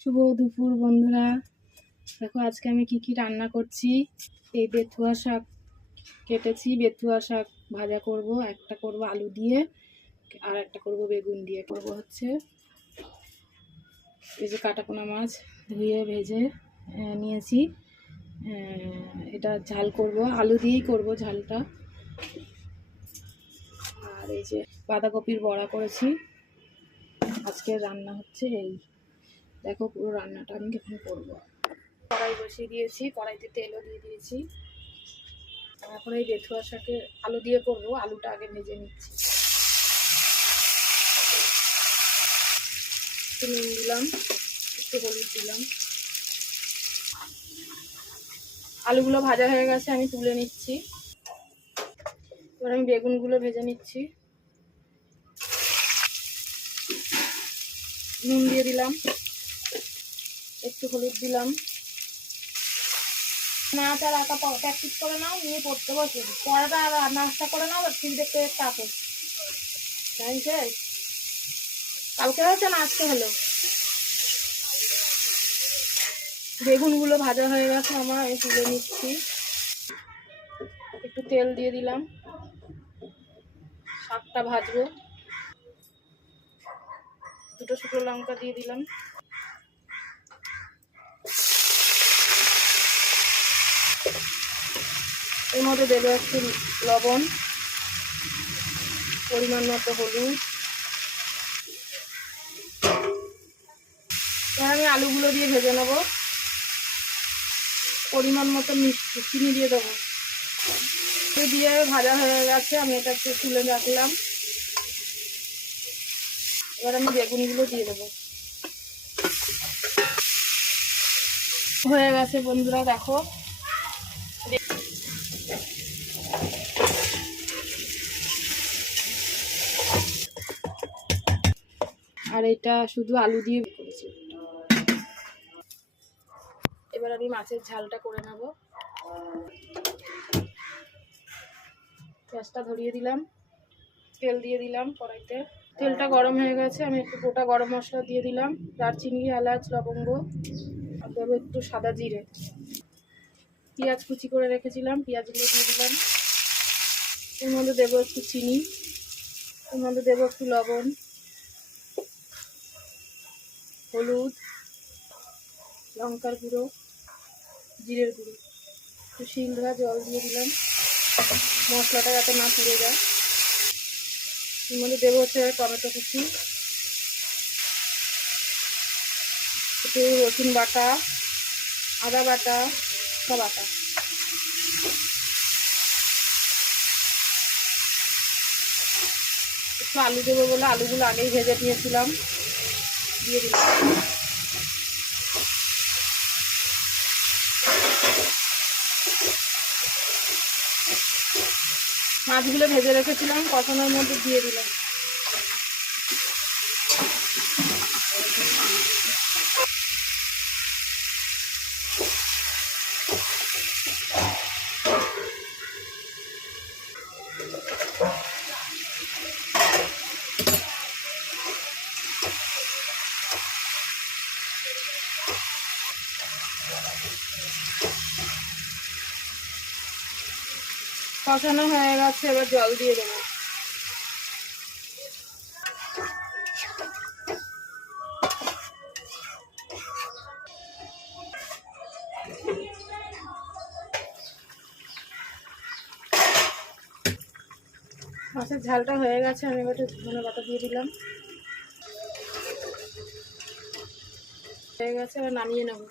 শুভ দুপুর বন্ধুরা। দেখো আজকে আমি কি রান্না করছি। এই বেথুয়া শাক কেটেছি, বেথুয়া শাক ভাজা করব, একটা করব আলু দিয়ে আর একটা করব বেগুন দিয়ে। করব হচ্ছে এই যে কাটাপোনা মাছ ধুয়ে ভেজে নিয়েছি, এটা ঝাল করব, আলু দিয়েই করব ঝালটা। আর এই যে বাঁধাকপির বড়া করেছি। আজকে রান্না হচ্ছে এই, দেখো পুরো রান্নাটা আমি এখন করবো। কড়াই বসিয়ে দিয়েছি, কড়াইতে তেলও দিয়ে দিয়েছি। এখন এই বেথুয়া শাকে আলু দিয়ে করবো, আলুটা আগে ভেজে নিচ্ছি। একটু নুন দিলাম, একটু হলুদ দিলাম। আলুগুলো ভাজা হয়ে গেছে, আমি তুলে নিচ্ছি। এবার আমি বেগুনগুলো ভেজে নিচ্ছি। নুন দিয়ে দিলাম, একটু হলুদ দিলাম। নাচ আর আঁকা প্র্যাকটিস করে নাও, নিয়ে পড়তে বসে পড়াটা আর নাচটা করে নাও, ঠিক দেখতে তাকে জানছে কালকে হচ্ছে না আজকে হলো। বেগুনগুলো ভাজা হয়ে গেছে আমার, আমি তুলে নিচ্ছি। একটু তেল দিয়ে দিলাম, শাকটা ভাজবো। দুটো শুকনো লঙ্কা দিয়ে দিলাম। এর মধ্যে দেবো একটু লবণ, পরিমাণ মতো হলুদ। এবার আমি আলুগুলো দিয়ে ভেজে নেবো। পরিমাণ মতো মিষ্টি চিনি দিয়ে দেবো। দিয়ে ভাজা হয়ে গেছে, আমি এটা একটু তুলে রাখলাম। এবার আমি বেগুনগুলো দিয়ে দেবো। হয়ে গেছে বন্ধুরা, দেখো। আর এটা শুধু আলু দিয়ে করেছি। এবার আমি মাছের ঝালটা করে নেব। গ্যাসটা ধরিয়ে দিলাম, তেল দিয়ে দিলাম কড়াইতে। তেলটা গরম হয়ে গেছে, আমি একটু গোটা গরম মশলা দিয়ে দিলাম, দারচিনি, এলাচ, লবঙ্গ, আর দেবো একটু সাদা জিরে। পেঁয়াজ কুচি করে রেখেছিলাম, পেঁয়াজগুলো দিয়ে দিলাম। এর মধ্যে দেবো একটু চিনি, এর মধ্যে দেবো একটু লবণ, হলুদ, লঙ্কার গুঁড়ো, জিরের গুঁড়ো, একটু শিল ধোয়া জল দিয়ে দিলাম, মশলাটা যাতে না পুড়ে যায়। এর মধ্যে দেবো হচ্ছে টমেটো কুচি, একটু রসুন বাটা, আদা বাটা, সব বাটা। একটু আলু দেবো বলে আলুগুলো আগেই ভেজে নিয়েছিলাম, দিয়ে দিলাম। মাছগুলো ভেজে রেখেছিলাম, কষানোর মধ্যে দিয়ে দিলাম। কষানো হয়ে গেছে, এবার জল দিয়ে দেবো। মাছের ঝালটা হয়ে গেছে, আমি এবার ধনে পাতা দিয়ে দিলাম। হয়ে গেছে, এবার নামিয়ে নেব।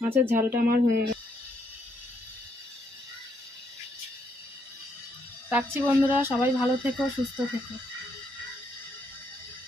মাছের ঝালটা আমার হয়ে গেছে। রাখছি বন্ধুরা, সবাই ভালো থেকো, সুস্থ থেকো।